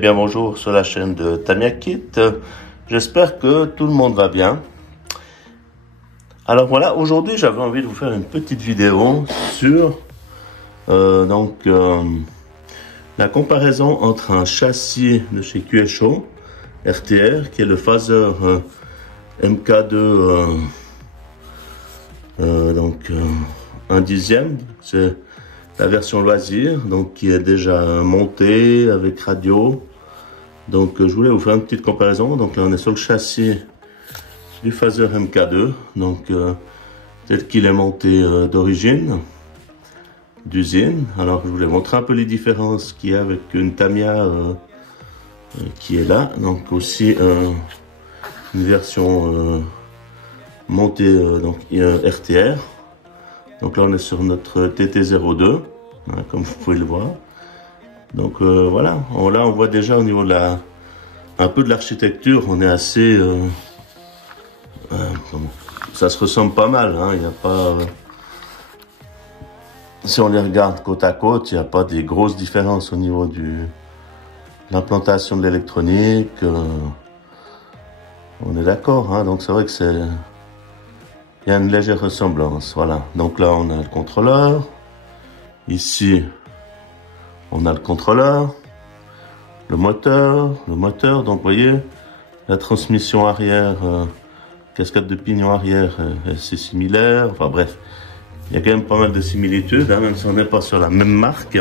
bien bonjour sur la chaîne de Tamiya Kit. J'espère que tout le monde va bien. Alors voilà, aujourd'hui j'avais envie de vous faire une petite vidéo sur la comparaison entre un châssis de chez QSHO RTR qui est le Phaser MK2 1 dixième, c'est la version loisir, donc qui est déjà montée avec radio. Donc je voulais vous faire une petite comparaison. Donc là on est sur le châssis du Phaser MK2, donc tel qu'il est monté d'origine, d'usine. Alors je voulais montrer un peu les différences qu'il y a avec une Tamiya qui est là. Donc aussi une version montée RTR. Donc là on est sur notre TT02, hein, comme vous pouvez le voir. Donc voilà, là on voit déjà au niveau de un peu de l'architecture, on est assez, ça se ressemble pas mal, hein, il n'y a pas, si on les regarde côte à côte, il n'y a pas des grosses différences au niveau de l'implantation de l'électronique, on est d'accord, hein, donc c'est vrai que il y a une légère ressemblance, voilà. Donc là, on a le contrôleur. Ici, on a le contrôleur, le moteur. Donc, vous voyez, la transmission arrière, cascade de pignon arrière, c'est similaire. Enfin bref, il y a quand même pas mal de similitudes, hein, même si on n'est pas sur la même marque.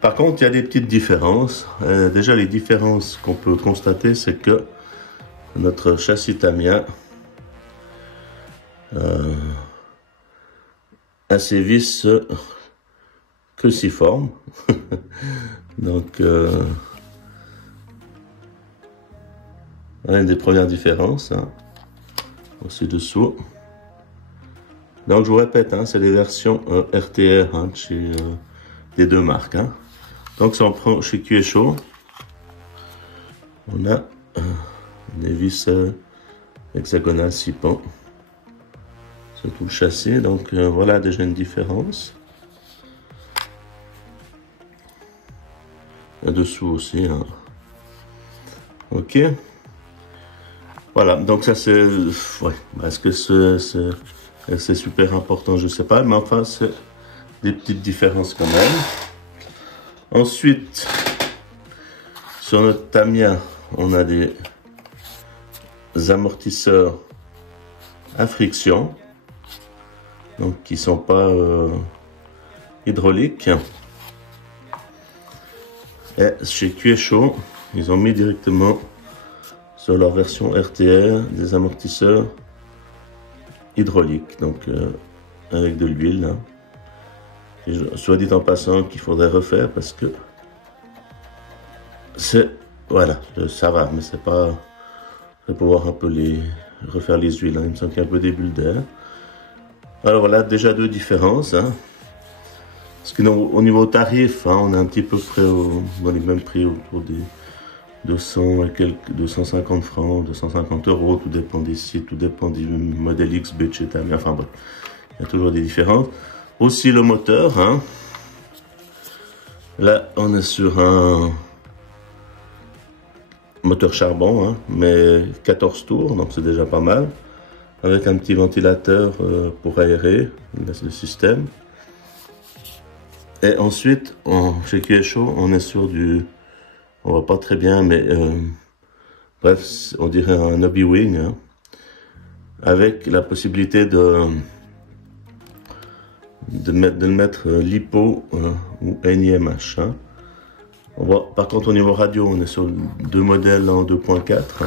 Par contre, il y a des petites différences. Déjà, les différences qu'on peut constater, c'est que notre châssis Tamiya à ses vis cruciformes. Donc une des premières différences, hein, aussi dessous. Donc je vous répète, hein, c'est les versions RTR, hein, chez des deux marques, hein. Donc si on prend chez QSHO, on a des vis hexagonales 6 pans. C'est tout le châssis, donc voilà déjà une différence. Là-dessous aussi, hein. Ok. Voilà, donc ça c'est... Ouais, est-ce que c'est super important, je sais pas, mais enfin c'est des petites différences quand même. Ensuite, sur notre Tamiya, on a des amortisseurs à friction. Donc qui sont pas hydrauliques. Et chez QSHO, ils ont mis directement sur leur version RTR des amortisseurs hydrauliques, donc avec de l'huile, hein. Soit dit en passant qu'il faudrait refaire parce que c'est, voilà, ça va, mais c'est pas, je vais pouvoir un peu refaire les huiles, hein. Il me semble qu'il y a un peu des bulles d'air. Alors voilà, déjà deux différences, hein. Parce que au niveau tarif, hein, on est un petit peu près dans les mêmes prix, autour des 200 et quelques, 250 francs, 250 euros, tout dépend des sites, tout dépend du modèle X, B, chez Tamiya, enfin bon, il y a toujours des différences. Aussi le moteur, hein. Là, on est sur un moteur charbon, hein, mais 14 tours, donc c'est déjà pas mal. Avec un petit ventilateur pour aérer le système. Et ensuite, chez QSHO, on est sur on voit pas très bien, mais bref, on dirait un hobby wing, hein, avec la possibilité de le mettre LiPo ou NIMH, hein. On voit, par contre, au niveau radio, on est sur deux modèles en 2.4. Hein.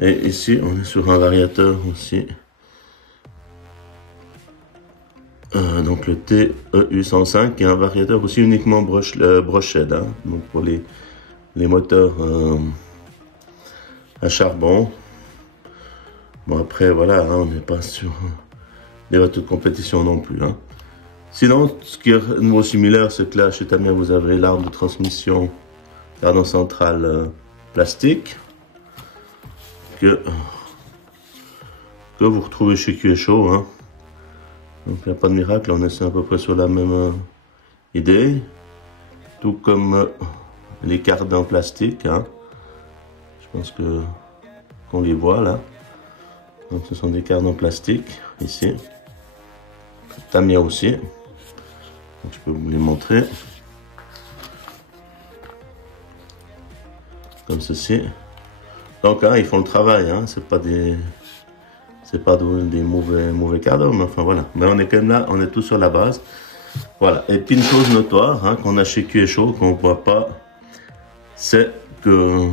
Et ici, on est sur un variateur aussi. Donc le TEU105, qui est un variateur aussi uniquement brocheted, hein, donc pour les moteurs à charbon. Bon après, voilà, hein, on n'est pas sur des voitures de compétition non plus, hein. Sinon, ce qui est nouveau similaire, c'est que là, chez Tamiya, vous avez l'arbre de transmission, cardan central plastique, que vous retrouvez chez QSHO, hein. Donc il n'y a pas de miracle, on est à peu près sur la même idée. Tout comme les cartes en plastique. Hein. Je pense que qu'on les voit là. Donc ce sont des cartes en plastique ici. Tamiya aussi. Donc, je peux vous les montrer. Comme ceci. Donc hein, ils font le travail. Hein. C'est pas des mauvais cadeaux, mais enfin voilà. Mais on est quand même là, on est tous sur la base. Voilà. Et puis une chose notoire hein, qu'on a chez QSHO, qu'on ne voit pas, c'est que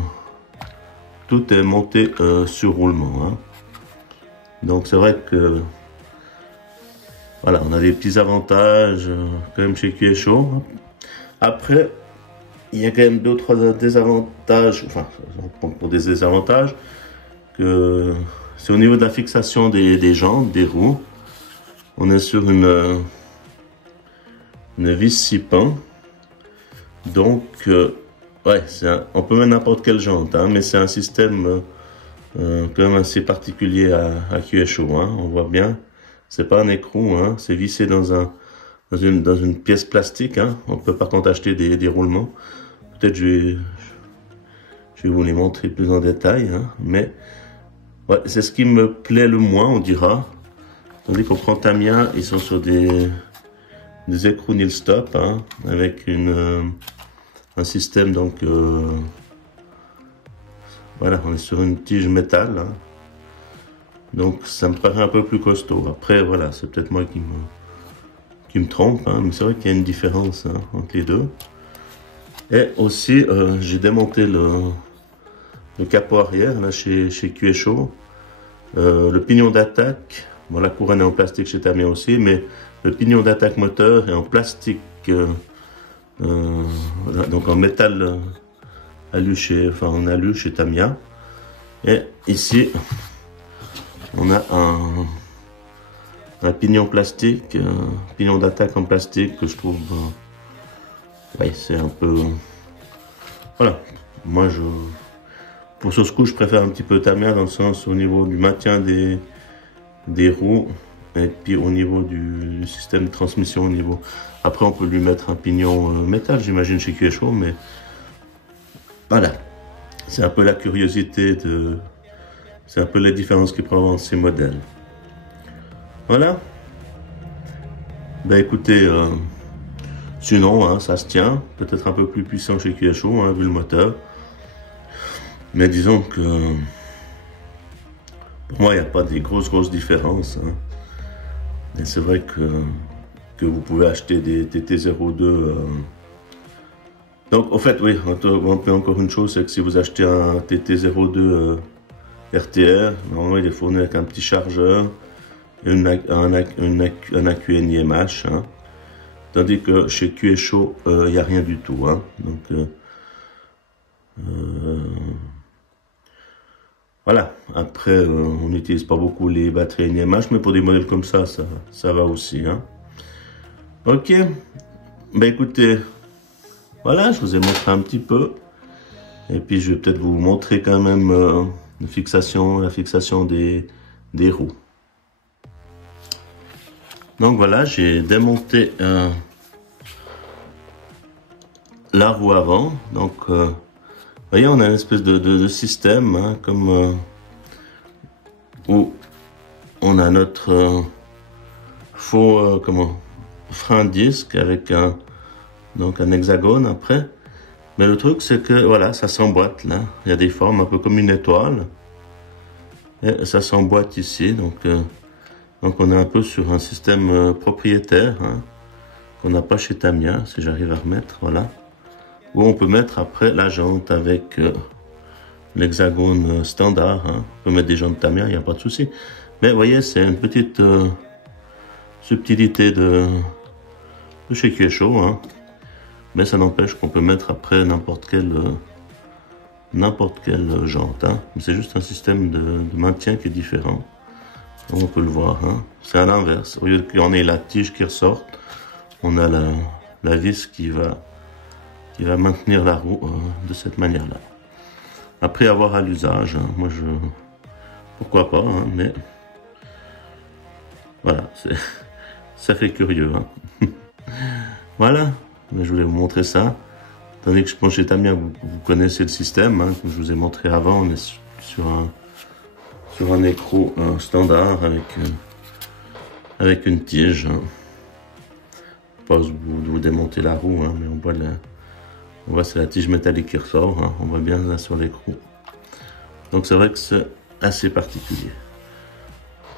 tout est monté sur roulement. Hein. Donc c'est vrai que voilà, on a des petits avantages quand même chez QSHO. Après, il y a quand même deux ou trois désavantages, enfin pour des désavantages, que c'est au niveau de la fixation des jantes, des roues. On est sur une vis 6 pans. Donc, ouais, on peut mettre n'importe quelle jante, hein, mais c'est un système quand même assez particulier à QSHO. Hein, on voit bien, c'est pas un écrou, hein, c'est vissé dans une pièce plastique. Hein, on peut par contre acheter des roulements. Peut-être je vais vous les montrer plus en détail, hein, mais ouais, c'est ce qui me plaît le moins, on dira. Tandis qu'on prend Tamiya, ils sont sur des écrous nil stop, hein, avec un système, donc voilà, on est sur une tige métal, hein, donc ça me paraît un peu plus costaud. Après voilà, c'est peut-être moi qui me trompe, hein, mais c'est vrai qu'il y a une différence hein, entre les deux. Et aussi j'ai démonté le capot arrière là chez QSHO, le pignon d'attaque, bon la couronne est en plastique chez Tamiya aussi, mais le pignon d'attaque moteur est en plastique, donc en métal alu en alu chez Tamiya. Et ici, on a un pignon plastique, pignon d'attaque en plastique que je trouve, ouais, c'est un peu, voilà. Moi, pour ce coup, je préfère un petit peu Tamiya dans le sens au niveau du maintien des roues. Et puis au niveau du système de transmission, au niveau. Après, on peut lui mettre un pignon métal, j'imagine, chez QSHO, mais voilà. C'est un peu la curiosité c'est un peu la différence qu'il peut avoir entre ces modèles. Voilà. Ben écoutez, sinon, hein, ça se tient. Peut-être un peu plus puissant chez QSHO, hein, vu le moteur. Mais disons que pour moi, il n'y a pas des grosses différences. Hein. Et c'est vrai que vous pouvez acheter des TT02. Donc, au fait, oui, on peut encore une chose, c'est que si vous achetez un TT02 RTR, normalement, il est fourni avec un petit chargeur et un AQN IMH. Hein. Tandis que chez QSHO, il n'y a rien du tout. Hein. Donc, voilà. Après, on n'utilise pas beaucoup les batteries NIMH, mais pour des modèles comme ça va aussi. Hein. Ok. Ben écoutez, voilà, je vous ai montré un petit peu. Et puis, je vais peut-être vous montrer quand même la fixation des roues. Donc voilà, j'ai démonté la roue avant. Donc, vous voyez, on a une espèce de système, hein, comme où on a notre faux frein disque avec un hexagone après. Mais le truc, c'est que voilà, ça s'emboîte là. Il y a des formes un peu comme une étoile. Et ça s'emboîte ici. Donc on est un peu sur un système propriétaire, hein, qu'on n'a pas chez Tamiya, si j'arrive à remettre, voilà. Où on peut mettre après la jante avec l'hexagone standard. Hein. On peut mettre des jantes Tamiya, il n'y a pas de souci. Mais vous voyez, c'est une petite subtilité de chez QSHO. Hein. Mais ça n'empêche qu'on peut mettre après n'importe quelle jante. Hein. C'est juste un système de maintien qui est différent. Donc on peut le voir. Hein. C'est à l'inverse. Au lieu qu'on ait la tige qui ressort, on a la vis qui va maintenir la roue de cette manière-là. Après avoir à l'usage, hein, moi pourquoi pas, hein, mais voilà, ça fait curieux. Hein. Voilà, je voulais vous montrer ça. Tandis que je pense chez Tamiya, vous connaissez le système, hein, comme je vous ai montré avant, on est sur un écrou standard avec une tige. Hein. Pas vous démontez la roue, hein, mais on voit c'est la tige métallique qui ressort, hein, on voit bien là sur l'écrou. Donc c'est vrai que c'est assez particulier.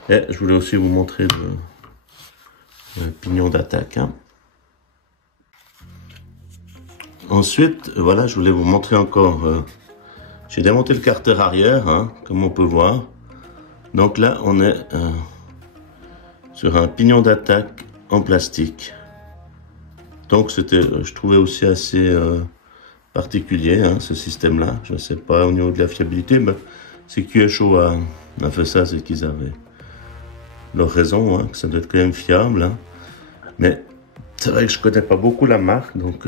Et je voulais aussi vous montrer le pignon d'attaque. Hein. Ensuite, voilà, je voulais vous montrer encore. J'ai démonté le carter arrière, hein, comme on peut voir. Donc là, on est sur un pignon d'attaque en plastique. Donc c'était, je trouvais aussi assez particulier, hein, ce système-là. Je ne sais pas au niveau de la fiabilité, mais c'est QSO a fait ça, c'est qu'ils avaient leur raison, hein, que ça doit être quand même fiable. Hein. Mais c'est vrai que je connais pas beaucoup la marque, donc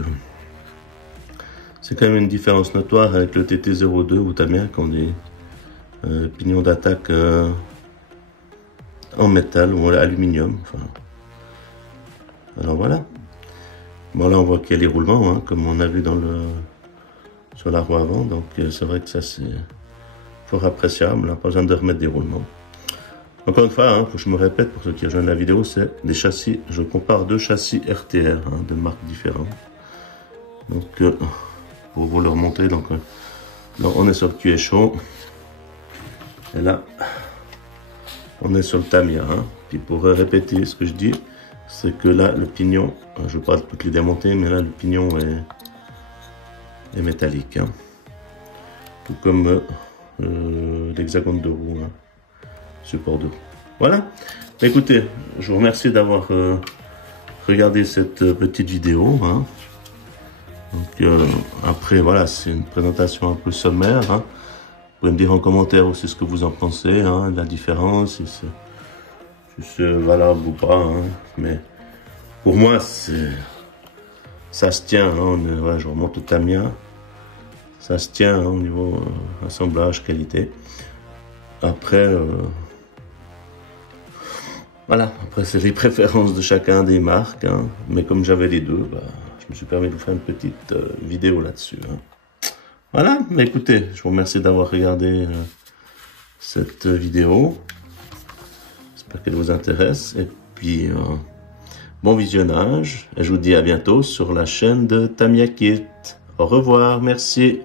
c'est quand même une différence notoire avec le TT02 ou Tamiya qui ont des pignons d'attaque en métal ou en aluminium. Enfin. Alors voilà. Bon là on voit qu'il y a les roulements, hein, comme on a vu sur la roue avant, donc c'est vrai que ça c'est fort appréciable, hein, pas besoin de remettre des roulements. Encore une fois, hein, faut que je me répète pour ceux qui rejoignent la vidéo, c'est des châssis, je compare deux châssis RTR, hein, de marques différentes. Donc pour vous le remonter, donc là, on est sur le QSO, et là on est sur le Tamiya. Hein. Puis pour répéter ce que je dis, c'est que là le pignon, je ne vais pas toutes les démonter, mais là le pignon est métallique, hein. Tout comme l'hexagone de roue, hein. Support de roue. Voilà. Écoutez, je vous remercie d'avoir regardé cette petite vidéo. Hein. Donc après voilà, c'est une présentation un peu sommaire. Hein. Vous pouvez me dire en commentaire aussi ce que vous en pensez, hein, la différence, si c'est valable ou pas. Hein. Mais pour moi, ça se tient. Hein. Voilà, je remonte au Tamiya. Ça se tient, hein, au niveau assemblage, qualité. Après, voilà, après c'est les préférences de chacun des marques. Hein. Mais comme j'avais les deux, bah, je me suis permis de vous faire une petite vidéo là-dessus. Hein. Voilà, mais écoutez, je vous remercie d'avoir regardé cette vidéo. J'espère qu'elle vous intéresse. Et puis, bon visionnage. Et je vous dis à bientôt sur la chaîne de Tamiya Kit. Au revoir, merci.